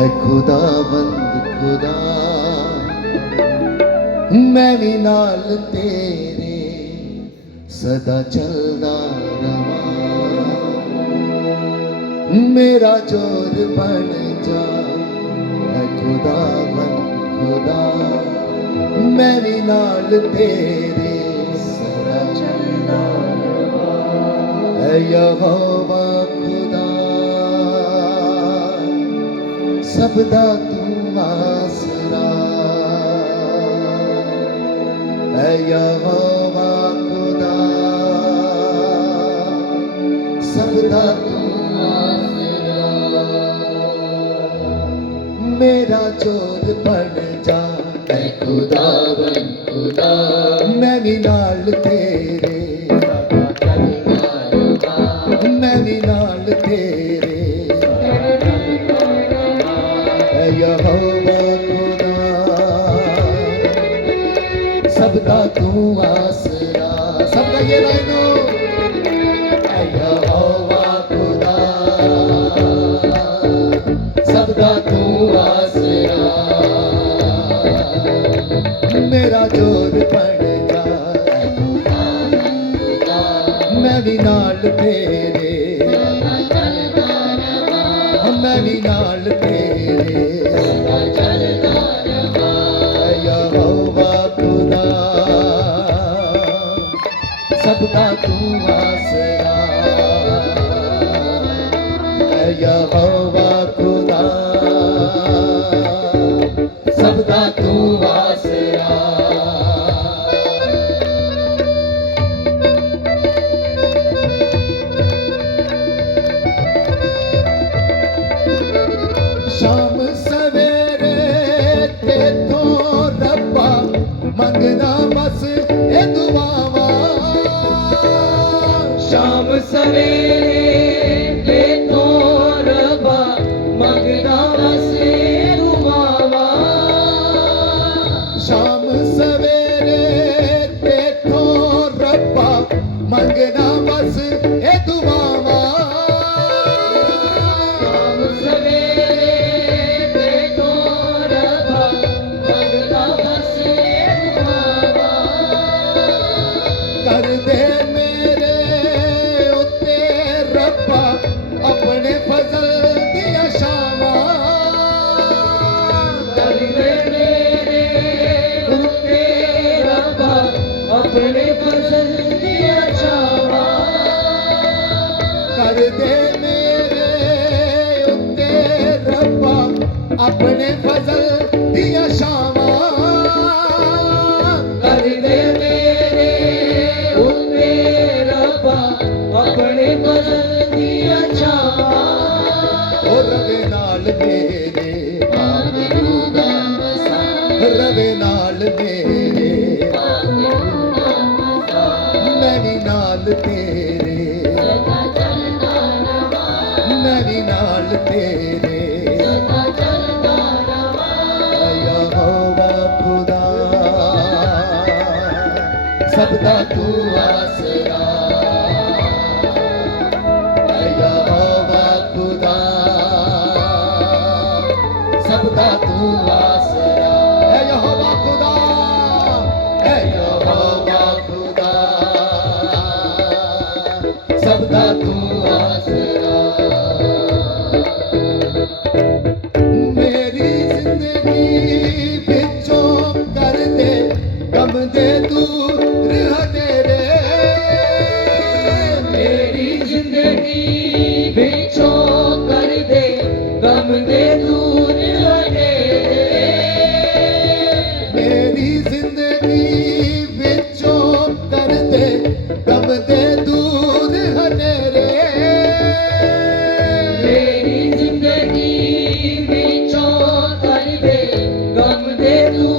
ਐ ਖੁਦਾਵੰਦ ਖੁਦਾ। ਮੈਂ ਵੀ ਨਾਲ ਤੇਰੇ ਸਦਾ ਚੱਲਦਾ ਰਵਾਂ। ਮੇਰਾ ਜੋਰ ਬਣ ਜਾ ਐ ਖੁਦਾਵੰਦ ਖੁਦਾ। ਮੈਂ ਵੀ ਨਾਲ ਤੇਰੇ ਸਦਾ ਚੱਲਦਾ ਰਵਾਂ। ਐ ਯਹੋਵਾ ਸਭ ਦਾ ਤੂੰ ਆਸਰਾ। ਐ ਯਹੋਵਾ ਖੁਦਾ, ਸਭ ਦਾ ਤੂੰ ਆਸਰਾ। ਮੇਰਾ ਜੋਤ ਬਣ ਜਾ ਐ ਖੁਦਾਵੰ ਖੁਦਾ। ਮੈਂ ਵੀ ਨਾਲ ਤੇਰੇ। ਮੈਂ ਵੀ ਨਾਲ ਤੇਰੇ। ਖੁਦਾ। ਸਭ ਦਾ ਤੂੰ ਆਸਰਾ। ਸਭ ਦਾ ਇਹ ਲਾਈਨੋ ਦਾ ਤੂੰ ਆਸਰਾ। ਮੇਰਾ ਜੋਰ ਬਣ ਜਾ। ਮੈਂ ਵੀ ਨਾਲ ਤੇਰੇ। ਮੈਂ ਵੀ ਨਾਲ ਮੰਗਣਾ ਬਸ ਇਹ ਦੁਆਵਾਂ। ਸ਼ਾਮ ਸਵੇਰੇ ਮੇਰੇ ਆਮਿਰੂ ਦਾ ਮਸਾ ਰਵੇ ਨਾਲ ਮੇਰੇ ਆਮਿਰੂ ਦਾ ਮਸਾ ਮੈਂ ਵੀ ਨਾਲ ਤੇਰੇ ਸਦਾ ਚੱਲਦਾ ਰਵਾ ਮੈਂ ਵੀ ਨਾਲ ਤੇਰੇ ਸਦਾ ਚੱਲਦਾ ਰਵਾ ਯਹੋਵਾ ਖੁਦਾ। ਸਭ ਦਾ ਤੂੰ ਆਸਰਾ pelo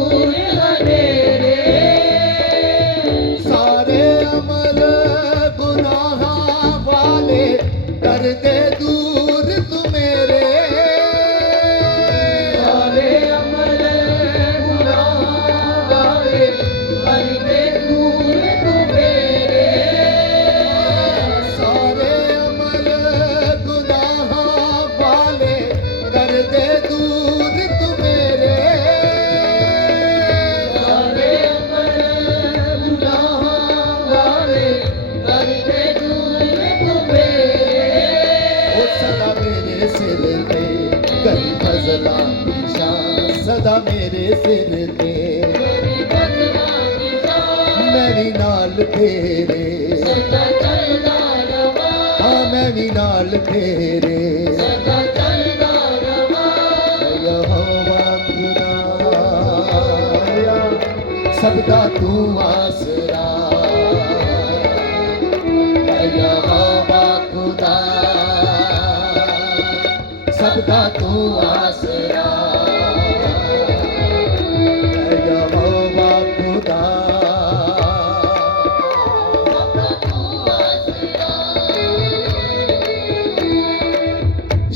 ਬਦਲਾ ਦੀ ਸ਼ਾਨ ਸਦਾ ਮੇਰੇ ਸਿਰ ਤੇ ਤੇਰੀ ਬਦਲਾ ਦੀ ਸ਼ਾਨ ਮੈਂ ਵੀ ਨਾਲ ਤੇਰੇ ਸਦਾ ਚੱਲਦਾ ਰਵਾਂ ਹਾਂ ਮੈਂ ਵੀ ਨਾਲ ਤੇਰੇ ਸਦਾ ਚੱਲਦਾ ਰਵਾਂ ਯਹੋਵਾ ਖੁਦਾ ਸਭ ਦਾ ਤੂੰ ਆਸਰਾ ਯਹੋਵਾ ਖੁਦਾ ਸਭ ਦਾ ਤੂੰ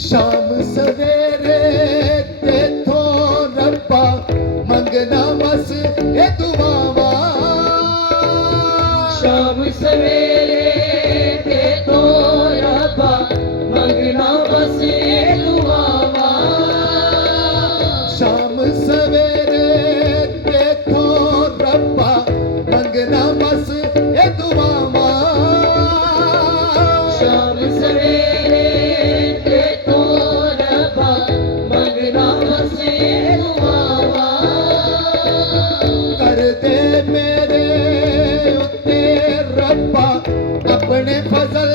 ਸ਼ਾਮ ਸਵੇਰੇ ਤੇਥੋਂ ਰੱਬਾ ਮੰਗਣਾ ਬਸ ਇਹ ਦੁਆਵਾਂ फसल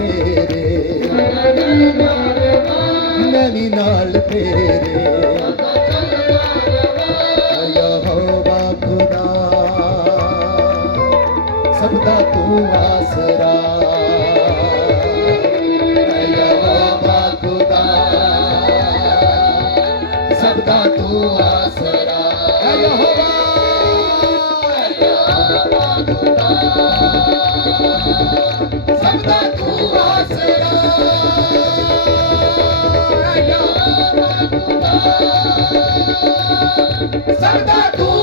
ਤੇਰੇ ਮੈਂ ਵੀ ਨਾਲ ਤੇਰੇ ਯਹੋਵਾ ਖੁਦਾ। ਸਭ ਦਾ ਤੂੰ ਆਸਰਾ। ਯਹੋਵਾ ਖੁਦਾ। ਸਭ ਦਾ ਤੂੰ ਆਸਰਾ। ਯਹੋਵਾ ਯਹੋਵਾ ਖੁਦਾ। ਸਭ ਦਾ ਸਰਦਾ ਤੂੰ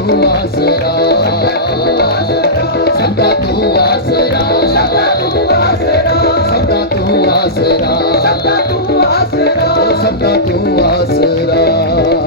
ਤੂੰ ਆਸਰਾ ਸਦਾ ਤੂੰ ਆਸਰਾ ਸਦਾ ਤੂੰ ਆਸਰਾ ਸਦਾ ਤੂੰ ਆਸਰਾ ਸਦਾ ਤੂੰ ਆਸਰਾ ਸਦਾ ਤੂੰ ਆਸਰਾ